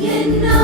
you know.